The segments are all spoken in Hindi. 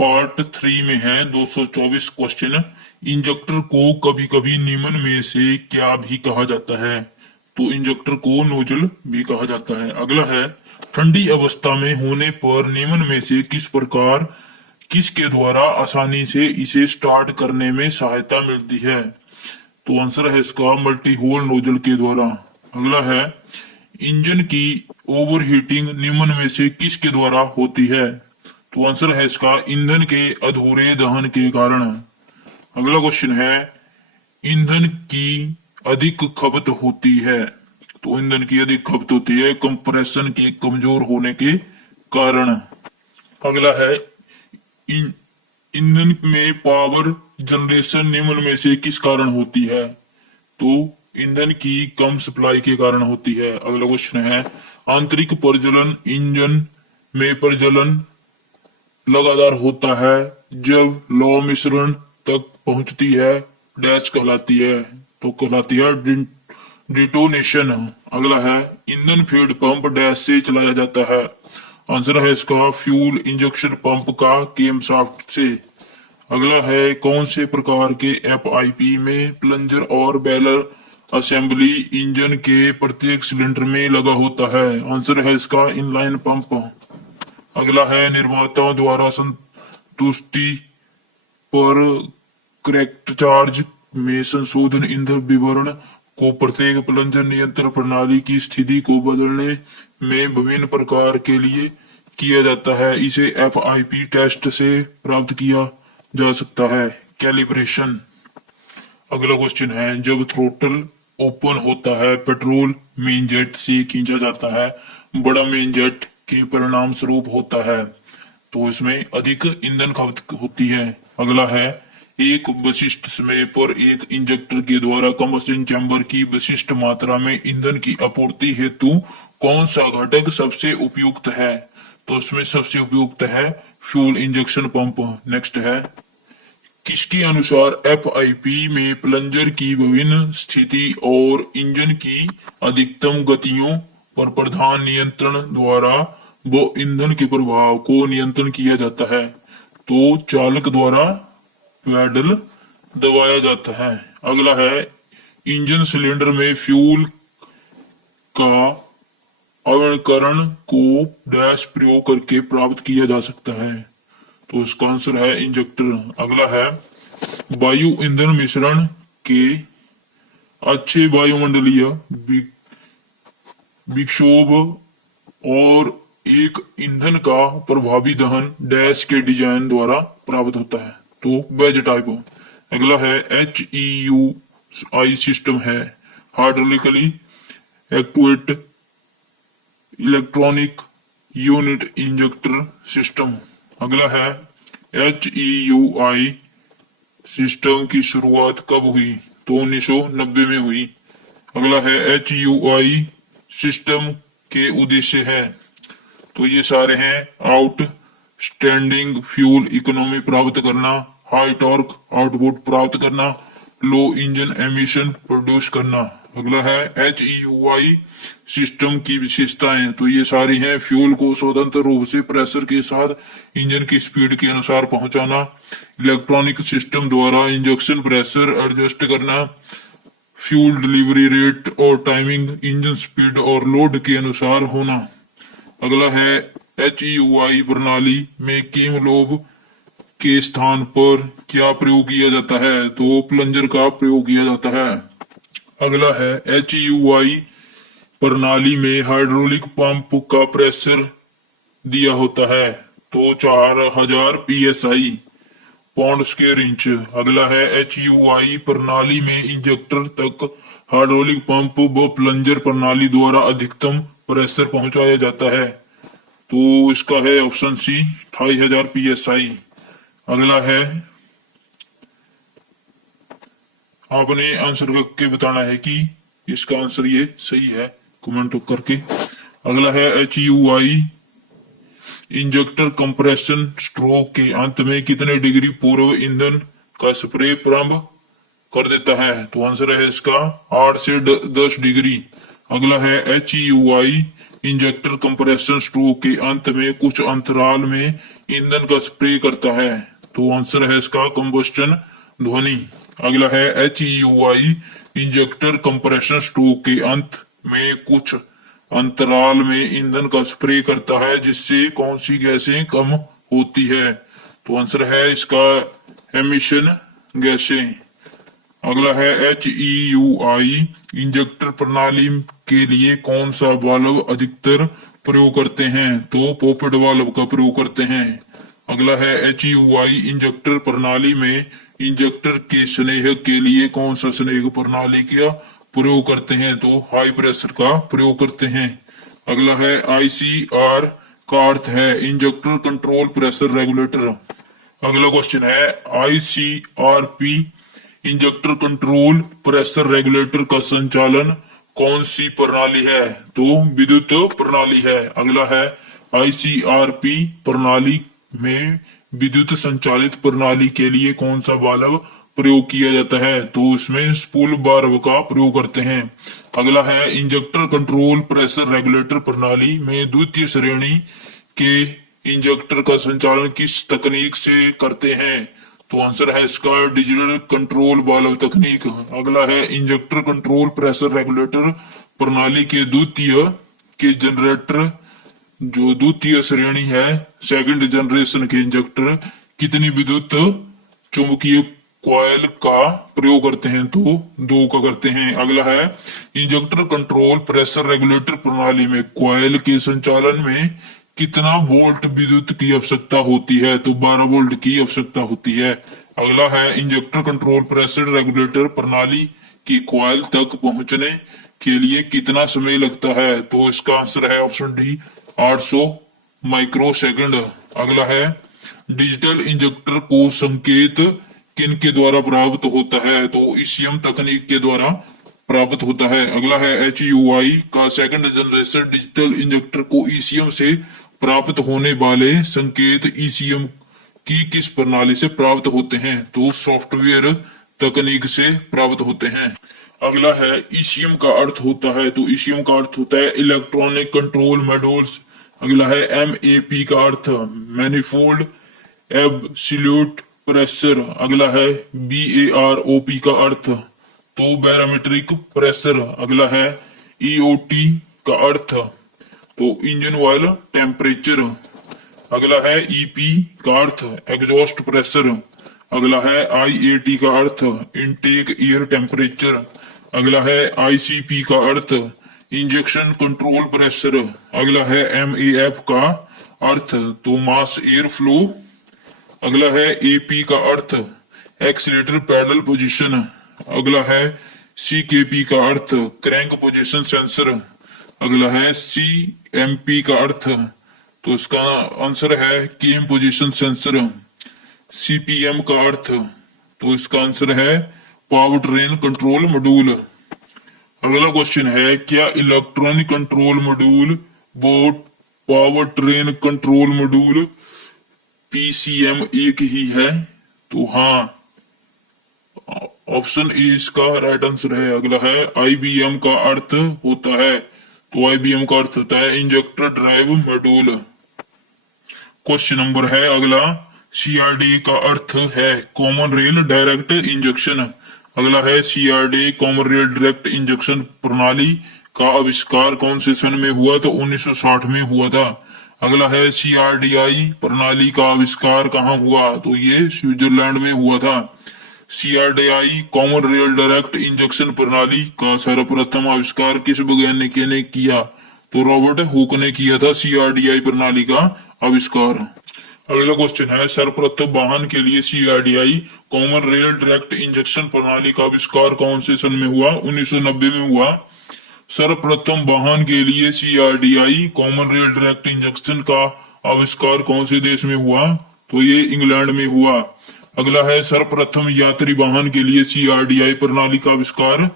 पार्ट 3 में है 224 क्वेश्चन। इंजेक्टर को कभी कभी निम्न में से क्या भी कहा जाता है? तो इंजेक्टर को नोजल भी कहा जाता है। अगला है, ठंडी अवस्था में होने पर निम्न में से किस प्रकार किसके द्वारा आसानी से इसे स्टार्ट करने में सहायता मिलती है? तो आंसर है इसका मल्टी होल नोजल के द्वारा। अगला है, इंजन की ओवरहीटिंग निम्न में से किसके द्वारा होती है? तो आंसर है इसका ईंधन के अधूरे दहन के कारण। अगला क्वेश्चन है, ईंधन की अधिक खपत होती है। तो ईंधन की अधिक खपत होती है कंप्रेशन के कमजोर होने के कारण। अगला है, इन- ईंधन में पावर जनरेशन निम्न में से किस कारण होती है? तो ईंधन की कम सप्लाई के कारण होती है। अगला क्वेश्चन है, आंतरिक प्रज्वलन इंजन में प्रज्वलन लगातार होता है जब लौ मिश्रण तक पहुंचती है, डैश कहलाती है। तो कहलाती है डिटोनेशन। अगला है, ईंधन फीड पंप डैश से चलाया जाता है। आंसर है इसका फ्यूल इंजेक्शन पंप का केम शाफ्ट से। अगला है, कौन से प्रकार के एफआईपी में प्लंजर और बैलर असेंबली इंजन के प्रत्येक सिलेंडर में लगा होता है? आंसर है इसका इनलाइन पंप। अगला है, निर्माताओं द्वारा संतुष्टि पर करेक्ट चार्ज में संशोधन ईंधन विवरण को प्रत्येक प्लंजर नियंत्रण प्रणाली की स्थिति को बदलने में विभिन्न प्रकार के लिए किया जाता है। इसे एफआईपी टेस्ट से प्राप्त किया जा सकता है। कैलिब्रेशन। अगला क्वेश्चन है, जब थ्रोटल ओपन होता है पेट्रोल मेन जेट से खींचा जाता है, बड़ा मेन जेट के परिणाम स्वरूप होता है, तो इसमें अधिक ईंधन खपत होती है। अगला है, एक विशिष्ट समय पर एक इंजेक्टर के द्वारा कंबस्शन चैम्बर की विशिष्ट मात्रा में ईंधन की आपूर्ति हेतु कौन सा घटक सबसे उपयुक्त है? तो इसमें सबसे उपयुक्त है फ्यूल इंजेक्शन पंप। नेक्स्ट है, किसके अनुसार एफआईपी में प्लंजर की विभिन्न स्थिति और इंजन की अधिकतम गतियों पर प्रधान नियंत्रण द्वारा वो ईंधन के प्रभाव को नियंत्रण किया जाता है? तो चालक द्वारा पैडल दबाया जाता है। अगला है, इंजन सिलेंडर में फ्यूल का अवकरण को डैश प्रयोग करके प्राप्त किया जा सकता है? तो इसका आंसर है इंजेक्टर। अगला है, वायु ईंधन मिश्रण के अच्छे वायुमंडलीय विक्षोभ और एक ईंधन का प्रभावी दहन डैश के डिजाइन द्वारा प्राप्त होता है। तो वेज टाइप। अगला है, HEUI सिस्टम है hydraulically actuated electronic unit injector system. अगला है, HEUI सिस्टम की शुरुआत कब हुई? तो 1990 में हुई। अगला है, HEUI सिस्टम के उद्देश्य है, तो ये सारे हैं आउट स्टैंडिंग फ्यूल इकोनॉमी प्राप्त करना, हाई टॉर्क आउटपुट प्राप्त करना, लो इंजन एमिशन प्रोड्यूस करना। अगला है, HEUI सिस्टम की विशेषताएं, तो ये सारी हैं फ्यूल को स्वतंत्र रूप से प्रेशर के साथ इंजन की स्पीड के अनुसार पहुंचाना, इलेक्ट्रॉनिक सिस्टम द्वारा इंजेक्शन प्रेशर एडजस्ट करना, फ्यूल डिलीवरी रेट और टाइमिंग इंजन स्पीड और लोड के अनुसार होना। अगला है, HEUI प्रणाली में केम लोब के स्थान पर क्या प्रयोग किया जाता है? तो प्लंजर का प्रयोग किया जाता है। अगला है, HEUI प्रणाली में हाइड्रोलिक पंप का प्रेशर दिया होता है, तो 4000 PSI पौंड स्क्वायर इंच। अगला है, HEUI प्रणाली में इंजेक्टर तक हाइड्रोलिक पंप व प्लंजर प्रणाली द्वारा अधिकतम प्रेशर पहुंचाया जाता है, तो इसका है ऑप्शन सी 2500 PSI। अगला है, आपने आंसर करके बताना है कि इसका आंसर ये सही है, कमेंट करके। अगला है, HEUI इंजेक्टर कंप्रेशन स्ट्रोक के अंत में कितने डिग्री पूर्व ईंधन का स्प्रे प्रारंभ कर देता है? तो आंसर है इसका 8 से 10 डिग्री। अगला है, HEUI इंजेक्टर कंप्रेशन स्ट्रोक के अंत में कुछ अंतराल में ईंधन का स्प्रे करता है? तो आंसर है इसका कंबस्टन ध्वनि। अगला है HEUI इंजेक्टर कंप्रेशन स्ट्रोक के अंत में कुछ अंतराल में ईंधन का स्प्रे करता है जिससे कौन सी गैसें कम होती है? तो आंसर है इसका एमिशन गैसें। अगला है HEUI इंजेक्टर प्रणाली के लिए कौन सा वाल्व अधिकतर प्रयोग करते हैं? तो पॉपेट वाल्व का प्रयोग करते हैं। अगला है HEUI इंजेक्टर प्रणाली में इंजेक्टर के स्नेह के लिए कौन सा स्नेह प्रणाली का प्रयोग करते हैं? तो हाई प्रेशर का प्रयोग करते हैं। अगला है ICR का अर्थ है इंजेक्टर कंट्रोल प्रेशर रेगुलेटर। अगला क्वेश्चन है ICRP injector control pressure regulator का संचालन कौन सी प्रणाली है? तो विद्युत प्रणाली है। अगला है ICRP प्रणाली में विद्युत संचालित प्रणाली के लिए कौन सा वाल्व प्रयोग किया जाता है? तो उसमें स्पूल वाल्व का प्रयोग करते हैं। अगला है इंजेक्टर कंट्रोल प्रेशर रेगुलेटर प्रणाली में द्वितीय श्रेणी के इंजेक्टर का संचालन किस तकनीक से करते हैं? तो आंसर है इसका डिजिटल कंट्रोल वाल्व तकनीक। अगला है इंजेक्टर कंट्रोल प्रेशर रेगुलेटर प्रणाली के द्वितीय के जनरेटर जो द्वितीय श्रेणी है सेकंड जनरेशन के इंजेक्टर कितनी विद्युत चुंबकीय कॉइल का प्रयोग करते हैं? तो 2 का करते हैं। अगला है इंजेक्टर कंट्रोल प्रेशर रेगुलेटर प्रणाली में कॉइल के संचालन में कितना वोल्ट विद्युत की आवश्यकता होती है? तो 12 वोल्ट की आवश्यकता होती है। अगला है इंजेक्टर कंट्रोल प्रेशर रेगुलेटर प्रणाली की कॉइल तक पहुंचने के लिए कितना समय लगता है? तो इसका आंसर है ऑप्शन डी 800 माइक्रो सेकंड। अगला है डिजिटल इंजेक्टर को संकेत किन के द्वारा प्राप्त होता है? तो ECM तकनीक के द्वारा प्राप्त होता है। अगला है HEUI का सेकंड जनरेशन डिजिटल इंजेक्टर को ECM से प्राप्त होने वाले संकेत ECM की किस प्रणाली से प्राप्त होते हैं? तो सॉफ्टवेयर तकनीक से प्राप्त होते हैं। अगला है ECM का अर्थ होता है, तो ECM का अर्थ होता है इलेक्ट्रॉनिक कंट्रोल मॉड्यूल्स। अगला है MAP का अर्थ मैनिफोल्ड एब्सोल्यूट प्रेशर। अगला है BAROP का अर्थ तो बैरोमेट्रिक प्रेशर। अगला है EOT का अर्थ तो इंजन ऑयल टेम्परेचर। अगला है EP का अर्थ एग्जॉस्ट प्रेशर। अगला है IAT का अर्थ इनटेक एयर टेम्परेचर। अगला है ICP का अर्थ इंजेक्शन कंट्रोल प्रेशर। अगला है MAF का अर्थ तो मास एयर फ्लो। अगला है AP का अर्थ एक्सीलेटर पैडल पोजीशन। अगला है CKP का अर्थ क्रैंक पोजीशन सेंसर। अगला है CMP का अर्थ तो इसका आंसर है केम पोजीशन सेंसर। CPM का अर्थ तो इसका आंसर है पावर ट्रेन कंट्रोल मॉड्यूल। अगला क्वेश्चन है क्या electronic control module board power train control module PCM एक ही है? तो हाँ, ऑप्शन ए इसका राइट आंसर है। अगला है IBM का अर्थ होता है तो IBM का अर्थ होता है injector drive module. Question number है अगला CRD का अर्थ है कॉमन रेल डायरेक्ट इंजेक्शन। अगला है CRD common rail direct injection प्रणाली का आविष्कार कौन से सन में हुआ? तो 1960 में हुआ था। अगला है CRDI प्रणाली का आविष्कार कहाँ हुआ? तो ये स्विट्जरलैंड में हुआ था। CRDI common rail direct injection प्रणाली का सर्वप्रथम आविष्कार किस वैज्ञानिक ने किया? तो रॉबर्ट हुक ने किया था CRDI प्रणाली का आविष्कार। अगला क्वेश्चन है सर्वप्रथम वाहन के लिए CRDI common rail direct injection प्रणाली का आविष्कार कौन से सन में हुआ? 1990 में हुआ। सर्वप्रथम वाहन के लिए CRDI common rail direct injection का आविष्कार कौन से देश में हुआ? तो ये इंग्लैंड में हुआ। अगला है सर्वप्रथम यात्री वाहन के लिए CRDI प्रणाली का आविष्कार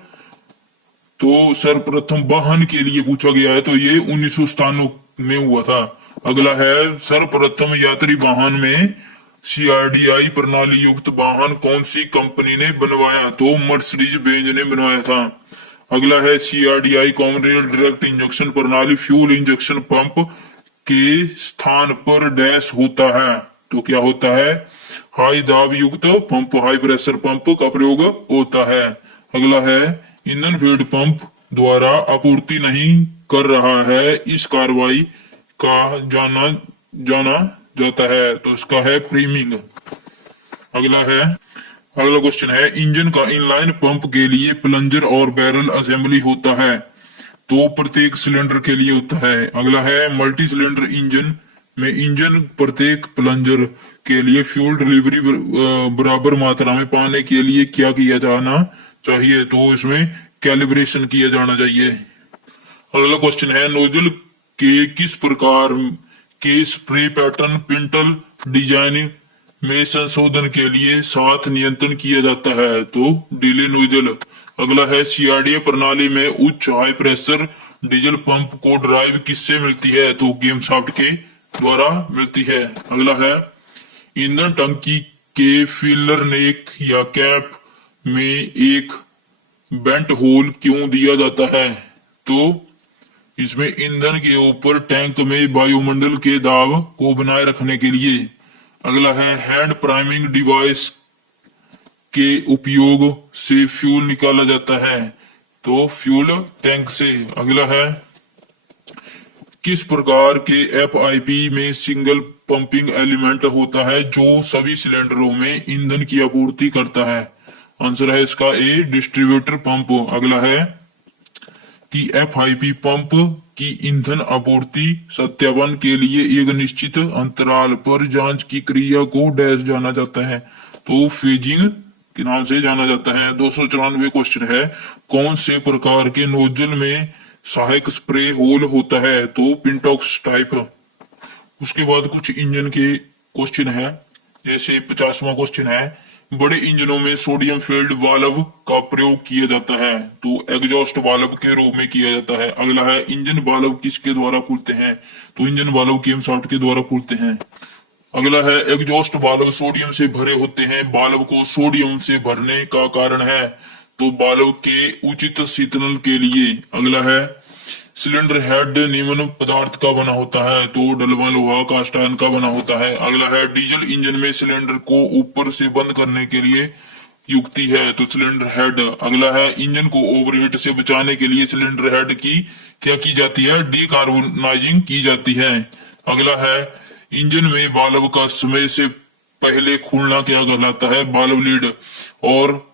तो सर्वप्रथम वाहन के लिए पूछा गया है तो ये 1997 में हुआ था। अगला है सर्वप्रथम यात्री वाहन में CRDI प्रणाली युक्त वाहन कौन सी कंपनी ने बनवाया? तो मर्सिडीज बेंज ने बनवाया था। अगला है CRDI common rail direct injection प्रणाली फ्यूल इंजेक्शन पंप के स्थान पर डैश होता है। तो क्या होता है? हाई दाब युक्त पंप, हाई प्रेशर पंप का प्रयोग होता है। अगला है ईंधन फीड पंप द्वारा आपूर्ति नहीं कर रहा है, इस कार्रवाई का जाना जाना जाता है। तो इसका है प्रीमिंग। अगला क्वेश्चन है इंजन का इनलाइन पंप के लिए प्लंजर और बैरल असेंबली होता है, तो प्रत्येक सिलेंडर के लिए होता है। अगला है मल्टी सिलेंडर इंजन में इंजन प्रत्येक प्लंजर के लिए फ्यूल डिलीवरी बराबर मात्रा में पाने के लिए क्या किया जाना चाहिए? तो इसमें कैलिब्रेशन किया जाना चाहिए। अगला क्वेश्चन है नोजल के किस प्रकार के स्प्रे पैटर्न पिंटल डिजाइन में संशोधन के लिए साथ नियंत्रण किया जाता है? तो डीले नोजल। अगला है CRDA प्रणाली में उच्च हाई प्रेशर डीजल पंप को ड्राइव किससे मिलती है? तो गेमशाफ्ट के द्वारा मिलती है। अगला है ईंधन टंकी के फिलर नेक या कैप में एक बेंट होल क्यों दिया जाता है? तो इसमें ईंधन के ऊपर टैंक में वायुमंडल के दाब को बनाए रखने के लिए। अगला है हैंड प्राइमिंग डिवाइस के उपयोग से फ्यूल निकाला जाता है, तो फ्यूल टैंक से। अगला है किस प्रकार के FIP में सिंगल पंपिंग एलिमेंट होता है जो सभी सिलेंडरों में ईंधन की आपूर्ति करता है? आंसर है इसका ए डिस्ट्रीब्यूटर पंप। अगला है कि FIP पंप की ईंधन आपूर्ति सत्यापन के लिए एक निश्चित अंतराल पर जांच की क्रिया को डैश जाना जाता है? तो फेजिंग के नाम से जाना जाता है। 294 क्वेश्चन है कौन से प्रकार के नोजल में सहायक स्प्रे होल होता है? तो पिंटॉक्स टाइप। उसके बाद कुछ इंजन के क्वेश्चन है, जैसे 50वां क्वेश्चन है बड़े इंजनों में सोडियम फील्ड वाल्व का प्रयोग किया जाता है, तो एग्जॉस्ट वाल्व के रूप में किया जाता है। अगला है इंजन वाल्व किसके द्वारा खुलते हैं? तो इंजन वाल्व केमशाफ्ट के द्वारा खुलते हैं। अगला है एग्जॉस्ट वाल्व सोडियम से भरे होते हैं, वाल्व को सोडियम से भरने का कारण है? तो वाल्व के उचित शीतलन के लिए। अगला है सिलेंडर हेड निम्न पदार्थ का बना होता है? तो डलवा लोहा कास्ट आयरन का बना होता है। अगला है डीजल इंजन में सिलेंडर को ऊपर से बंद करने के लिए युक्ति है? तो सिलेंडर हेड। अगला है इंजन को ओवरहीट से बचाने के लिए सिलेंडर हेड की क्या की जाती है? डीकार्बोनाइजिंग की जाती है। अगला है इंजन में वाल्व का समय से पहले खुलना क्या कहलाता है? Valve lead. और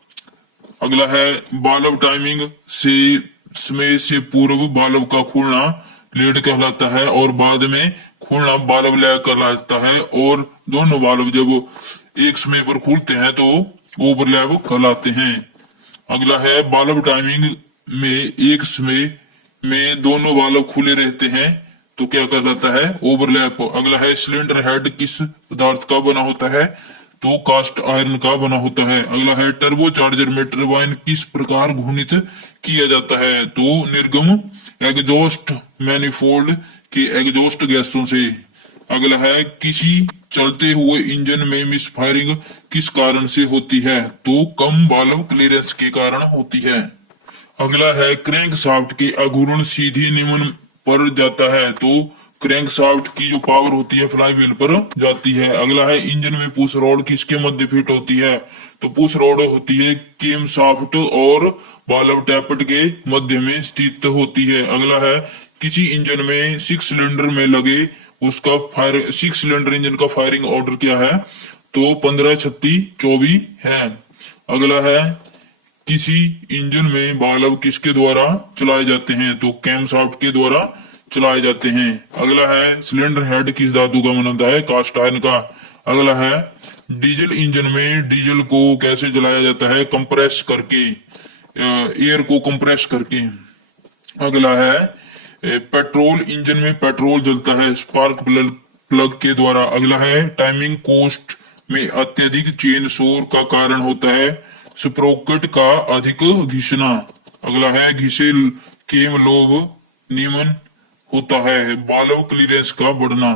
अगला है वाल्व टाइमिंग से समय से पूर्व वाल्व का खुलना लीड कहलाता है, और बाद में खुलना वाल्व लैग कहलाता है। और दोनों वाल्व जब एक समय पर खुलते हैं तो ओवरलैप कहलाते हैं। अगला है वाल्व टाइमिंग में एक समय में दोनों वाल्व खुले रहते हैं, तो क्या कहलाता है? ओवरलैप। अगला है सिलेंडर हेड किस पदार्थ का बना होता है? तो कास्ट आयरन का बना होता है। अगला है टर्बो चार्जर में टरबाइन किस प्रकार घूर्णित किया जाता है? तो निर्गम एग्जॉस्ट मैनिफोल्ड के एग्जॉस्ट गैसों से। अगला है किसी चलते हुए इंजन में मिसफायरिंग किस कारण से होती है? तो कम वाल्व क्लियरेंस के कारण होती है। अगला है क्रैंक शाफ्ट के अघूर्ण सीधी निम्न पर जाता है, तो क्रैंक शाफ्ट की जो पावर होती है फ्लाई व्हील पर जाती है। अगला है इंजन में पुश रॉड किसके मध्य फिट होती है? तो पुश रॉड होती है केम शाफ्ट और वाल्व टैपट के मध्य में स्थित होती है। अगला है किसी इंजन में 6 सिलेंडर में लगे उसका 6 सिलेंडर इंजन का फायरिंग ऑर्डर क्या है? तो 15, 36, 24 है। अगला है किसी इंजन में वाल्व किसके द्वारा चलाए जाते हैं? तो कैम शाफ्ट के द्वारा चलाए जाते हैं। अगला है सिलेंडर हेड किस धातु का बना होता है? कास्ट आयरन का। अगला है डीजल इंजन में डीजल को कैसे जलाया जाता है? कंप्रेस करके, एयर को कंप्रेस करके। अगला है पेट्रोल इंजन में पेट्रोल जलता है स्पार्क प्लग के द्वारा। अगला है टाइमिंग कोस्ट में अत्यधिक चेन शोर का कारण होता है स्प्रोकेट का अधिक घिसना। अगला है घिसे केम लोब नियमन होता है वाल्व क्लियरेंस का बढ़ना।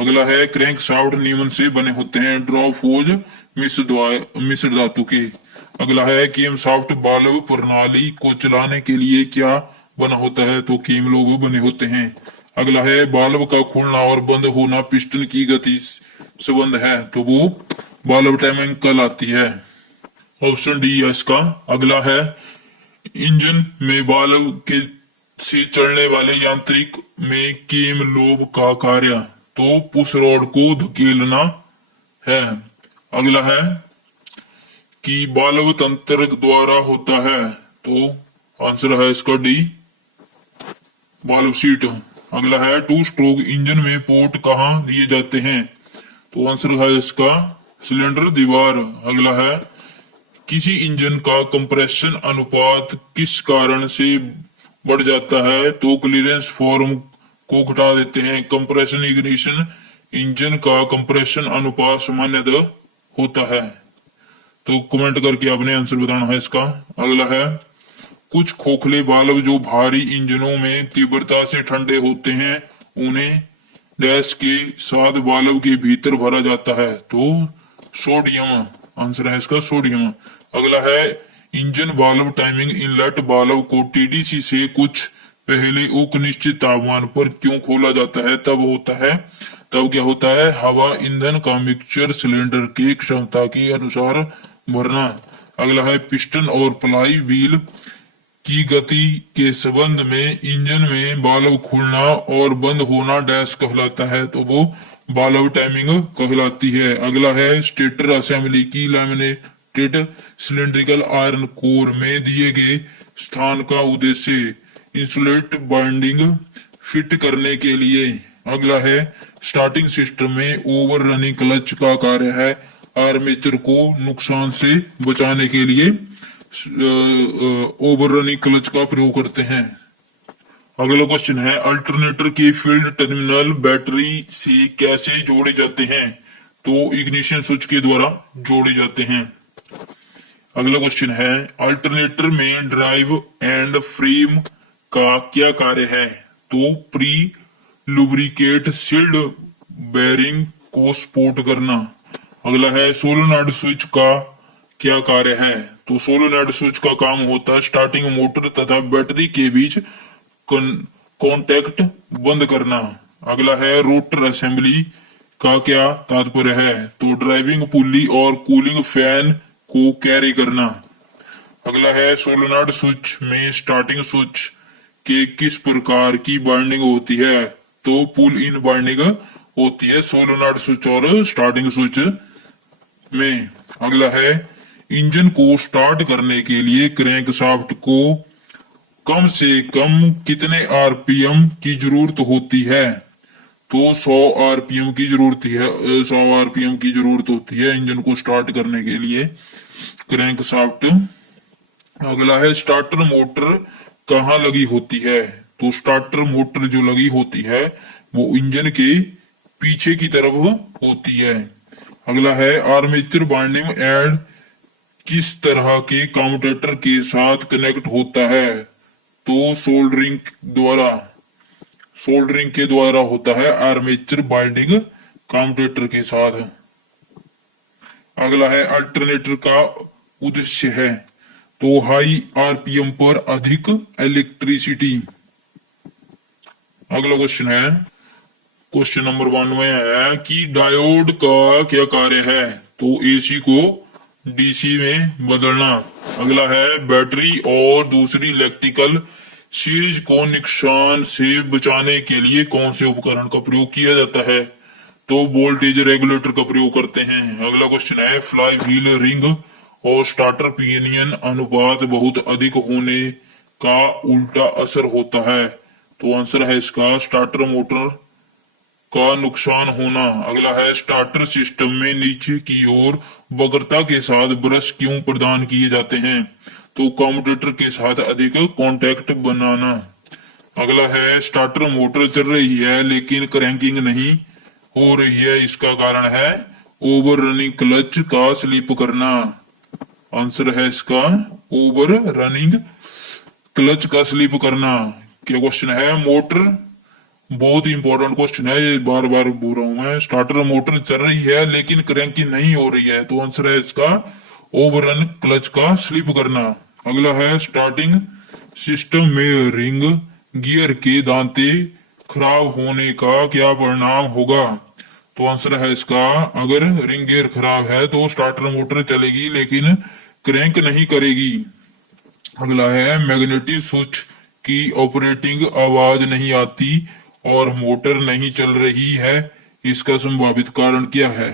अगला है क्रैंक शाफ्ट नियमन से बने होते हैं ड्रॉप होज मिश्र धातु के। अगला है केम शाफ्ट वाल्व प्रणाली को चलाने के लिए क्या बना होता है? तो केम लोब बने होते हैं। अगला है वाल्व का खुलना और बंद होना पिस्टन की गति संबंध है, तो वो वाल्व टाइमिंग कहलाती है। ऑप्शन डी है इसका। अगला है इंजन में वाल्व के से चलने वाले यांत्रिक में केम लोब का कार्य, तो पुश रॉड को धकेलना है। अगला है कि वाल्व तंत्र द्वारा होता है, तो आंसर है इसका डी, वाल्व सीट। अगला है टू स्ट्रोक इंजन में पोर्ट कहाँ दिए जाते हैं? तो आंसर है इसका सिलेंडर दीवार। अगला है किसी इंजन का कंप्रेशन अनुपात किस कारण से बढ़ जाता है? तो क्लीयरेंस फॉर्म को घटा देते हैं। कंप्रेशन इग्निशन इंजन का कंप्रेशन अनुपात सामान्यतः होता है। तो कमेंट करके आपने आंसर बताना है इसका। अगला है कुछ खोखले वाल्व जो भारी इंजनों में तीव्रता से ठंडे होते हैं उन्हें डैश के साथ वाल्व के भीतर भरा जाता है, तो सोडियम। आंसर है इसका सोडियम। अगला है engine valve timing inlet valve को टीडीसी से कुछ पहले एक निश्चित तापमान पर क्यों खोला जाता है? तब क्या होता है हवा ईंधन का मिक्सचर सिलेंडर की क्षमता के अनुसार भरना। अगला है पिस्टन और फ्लाई व्हील की गति के संबंध में इंजन में वाल्व खुलना और बंद होना डैश कहलाता है, तो वो वाल्व टाइमिंग कहलाती है। अगला है स्टेटर असेंबली की लैमिनेटेड सिलेंड्रिकल आयरन कोर में दिए गए स्थान का उद्देश्य इंसुलेट बाइंडिंग फिट करने के लिए। अगला है स्टार्टिंग सिस्टम में ओवर रनिंग क्लच का कार्य है आर्मेचर को नुकसान से बचाने के लिए ओवर रनिंग क्लच का प्रयोग करते हैं। अगला क्वेश्चन है अल्टरनेटर के फील्ड टर्मिनल बैटरी से कैसे जोड़े जाते हैं? तो इग्निशन स्विच के द्वारा जोड़े जाते हैं। अगला क्वेश्चन है अल्टरनेटर में ड्राइव एंड फ्रेम का क्या कार्य है? तो प्री लुब्रिकेट सील्ड बेरिंग को सपोर्ट करना। अगला है सोलेनॉइड स्विच का क्या कार्य है? तो सोलेनॉइड स्विच का काम होता है स्टार्टिंग मोटर तथा बैटरी के बीच कांटेक्ट बंद करना। अगला है रोटर असेंबली का क्या तात्पर्य है? तो ड्राइविंग पुली और कूलिंग फैन को कैरी करना। अगला है सोलेनॉइड स्विच में स्टार्टिंग स्विच के किस प्रकार की बाइंडिंग होती है? तो पुल इन बाइंडिंग होती है सोलेनॉइड स्विच और स्टार्टिंग स्विच में। अगला है इंजन को स्टार्ट करने के लिए क्रैंक शाफ्ट को कम से कम कितने आरपीएम की जरूरत होती है? तो 100 आरपीएम की जरूरत है 100 आरपीएम की जरूरत होती है इंजन को स्टार्ट करने के लिए क्रैंक शाफ्ट। अगला है स्टार्टर मोटर कहाँ लगी होती है? तो स्टार्टर मोटर जो लगी होती है वो इंजन के पीछे की तरफ होती है। अगला है आर्मेचर बाइंडिंग एड किस तरह के कम्यूटेटर के साथ कनेक्ट होता है? तो सोल्डरिंग के द्वारा होता है आर्मेचर बाइंडिंग कम्यूटेटर के साथ। अगला है अल्टरनेटर का उद्देश्य है? तो हाई आरपीएम पर अधिक इलेक्ट्रिसिटी। अगला क्वेश्चन है क्वेश्चन नंबर 1 में है कि डायोड का क्या कार्य है? तो एसी को डीसी में बदलना। अगला है बैटरी और दूसरी इलेक्ट्रिकल चीज को नुकसान से बचाने के लिए कौन से उपकरण का प्रयोग किया जाता है? तो वोल्टेज रेगुलेटर का प्रयोग करते हैं। अगला क्वेश्चन है फ्लाई व्हील रिंग और स्टार्टर पिनियन अनुपात बहुत अधिक होने का उल्टा असर होता है। तो आंसर है इसका स्टार्टर मोटर का नुकसान होना। अगला है स्टार्टर सिस्टम में नीचे की ओर वक्रता के साथ ब्रश क्यों प्रदान किए जाते हैं? तो कम्यूटेटर के साथ अधिक कांटेक्ट बनाना। अगला है स्टार्टर मोटर चल रही है लेकिन क्रैंकिंग नहीं हो रही है, इसका कारण है ओवर रनिंग क्लच का स्लिप करना। आंसर है इसका ओवर रनिंग क्लच का स्लिप करना। क्या क्वेश्चन है मोटर बहुत ही इंपॉर्टेंट क्वेश्चन है, ये बार बार बोल रहा हूं मैं। स्टार्टर मोटर चल रही है लेकिन क्रैंकिंग नहीं हो रही है, तो आंसर है इसका ओवररन क्लच का स्लिप करना। अगला है स्टार्टिंग सिस्टम में रिंग गियर के दांते खराब होने का क्या परिणाम होगा। तो आंसर है इसका, अगर रिंग गियर खराब है तो स्टार्टर मोटर चलेगी लेकिन क्रैंक नहीं करेगी। अगला है मैग्नेटिक स्विच की ऑपरेटिंग आवाज नहीं आती और मोटर नहीं चल रही है, इसका संभावित कारण क्या है।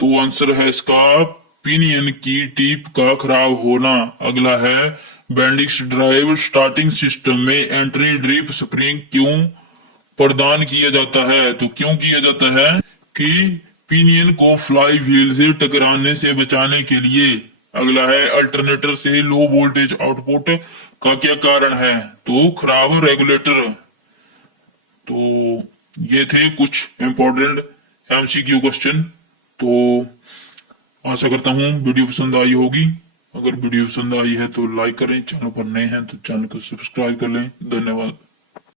तो आंसर है इसका पिनियन की टिप का खराब होना। अगला है बेंडिक्स ड्राइव स्टार्टिंग सिस्टम में एंट्री ड्रिप स्प्रिंग क्यों प्रदान किया जाता है। तो क्यों किया जाता है कि पिनियन को फ्लाई व्हील से टकराने से बचाने के लिए। अगला है अल्टरनेटर से लो वोल्टेज आउटपुट का क्या कारण है। तो खराब रेगुलेटर। तो ये थे कुछ इंपॉर्टेंट एमसीक्यू क्वेश्चन। तो आशा करता हूँ वीडियो पसंद आई होगी। अगर वीडियो पसंद आई है तो लाइक करें, चैनल पर नए हैं तो चैनल को सब्सक्राइब कर लें। धन्यवाद।